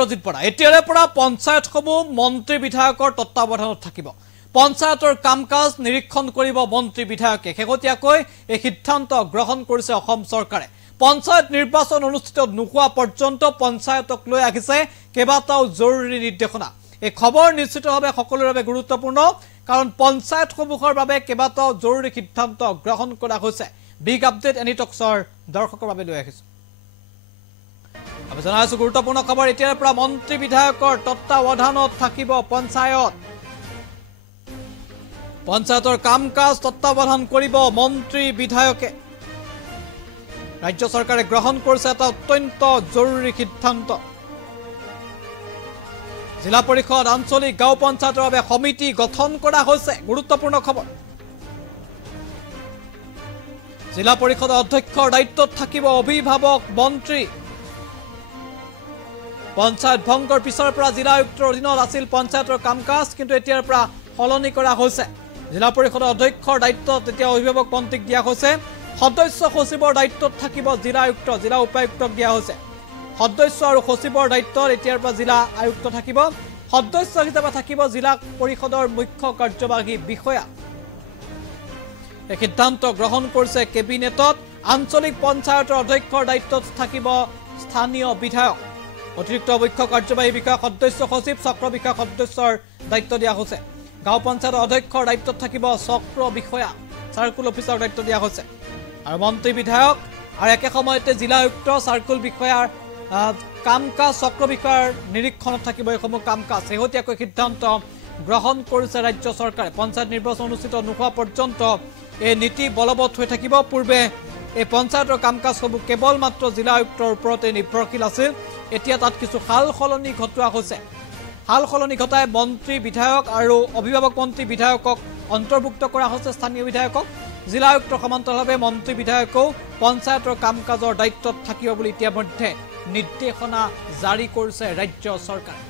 ৰজিত বৰা এতিয়াৰে পৰা পঞ্চায়তসমূহ মন্ত্ৰী বিধায়কৰ তত্ত্বাৱধানত থাকিব। পঞ্চায়তৰ কাম-কাজ নিৰীক্ষণ কৰিব মন্ত্ৰী বিধায়কে। শেহতীয়াকৈ এই সিদ্ধান্ত গ্ৰহণ কৰিছে অসম চৰকাৰে। পঞ্চায়ত নিৰ্বাচন অনুষ্ঠিত নোহোৱা পৰ্যন্ত পঞ্চায়তক লৈ আহিছে কেইবাটাও জৰুৰী নিৰ্দেশনা। এই খবৰ নিশ্চিতভাৱে সকলোৰে বাবে গুৰুত্বপূৰ্ণ, কাৰণ পঞ্চায়তসমূহৰ বাবে কেইবাটাও জৰুৰী সিদ্ধান্ত গ্ৰহণ কৰা হৈছে। বিগ আপডেট এনি টক্সৰ দৰ্শকৰ বাবে লৈ আহিছো। আমি জানাইছো গুৰুত্বপূৰ্ণ খবৰ, এতিয়াৰ পৰা মন্ত্ৰী বিধায়কৰ তত্ত্বাৱধানত থাকিব পঞ্চায়ত। পঞ্চায়তৰ কাম-কাজ তত্ত্বাৱধান কৰিব মন্ত্ৰী বিধায়কে। ৰাজ্য চৰকাৰে গ্ৰহণ কৰিছে এটা অত্যন্ত জৰুৰী সিদ্ধান্ত। জিলা পৰিষদ, আঞ্চলিক গাঁও পঞ্চায়তৰ বাবে সমিতি গঠন কৰা হৈছে। গুৰুত্বপূৰ্ণ খবৰ, জিলা পৰিষদৰ অধ্যক্ষৰ দায়িত্বত থাকিব অভিভাৱক মন্ত্ৰী। পঞ্চায়ত ভংগৰ পিছৰ পৰা জিলা আয়ুক্তৰ অধীনত আছিল পঞ্চায়তৰ কাম-কাজ, কিন্তু এতিয়াৰ পৰা সলনি কৰা হৈছে। জিলা পৰিষদৰ অধ্যক্ষৰ দায়িত্বত এতিয়া অভিভাৱক মন্ত্ৰীক দিয়া হৈছে। সদস্য সচিবৰ দায়িত্বত থাকিব জিলা আয়ুক্ত, জিলা উপায়ুক্তক দিয়া হৈছে। সদস্য আৰু সচিবৰ দায়িত্বত এতিয়াৰ পৰা জিলা আয়ুক্ত থাকিব। সদস্য হিচাপে থাকিব জিলা পৰিষদৰ মুখ্য কাৰ্যবাহী বিষয়া। এই সিদ্ধান্ত গ্ৰহণ কৰিছে কেবিনেটত। আঞ্চলিক পঞ্চায়তৰ অধ্যক্ষৰ দায়িত্বত থাকিব স্থানীয় বিধায়ক। অতিৰিক্ত মুখ্য কাৰ্যবাহী বিষয়া, সদস্য সচিব, চক্ৰ বিষয়া সদস্যৰ দায়িত্ব দিয়া হৈছে। গাঁও পঞ্চায়তৰ অধ্যক্ষৰ দায়িত্বত থাকিব চক্ৰ বিষয়া, চাৰ্কুল অফিচাৰৰ দায়িত্ব দিয়া হৈছে। আৰু মন্ত্ৰী বিধায়ক আৰু একে সময়তে জিলা আয়ুক্ত, চাৰ্কুল বিষয়াৰ কাম-কাজ, চক্ৰ বিষয়াৰ নিৰীক্ষণত থাকিব এইসমূহ কাম-কাজ। শেহতীয়াকৈ সিদ্ধান্ত গ্ৰহণ কৰিছে ৰাজ্য চৰকাৰে। পঞ্চায়ত নিৰ্বাচন অনুষ্ঠিত নোহোৱা পৰ্যন্ত এই নীতি বলবৎ হৈ থাকিব। পূৰ্বে এই পঞ্চায়তৰ কাম-কাজসমূহ কেৱল মাত্ৰ জিলা আয়ুক্তৰ ওপৰতে নিৰ্ভৰশীল আছিল। এতিয়া তাত কিছু সাল সলনি ঘটোৱা হৈছে। সাল সলনি ঘটাই মন্ত্ৰী বিধায়ক আৰু অভিভাৱক মন্ত্ৰী বিধায়কক অন্তৰ্ভুক্ত কৰা হৈছে। স্থানীয় বিধায়কক জিলা আয়ুক্তৰ সমান্তৰালভাৱে মন্ত্ৰী বিধায়কেও পঞ্চায়তৰ কাম-কাজৰ দায়িত্বত থাকিব বুলি ইতিমধ্যে নিৰ্দেশনা জাৰি কৰিছে ৰাজ্য চৰকাৰে।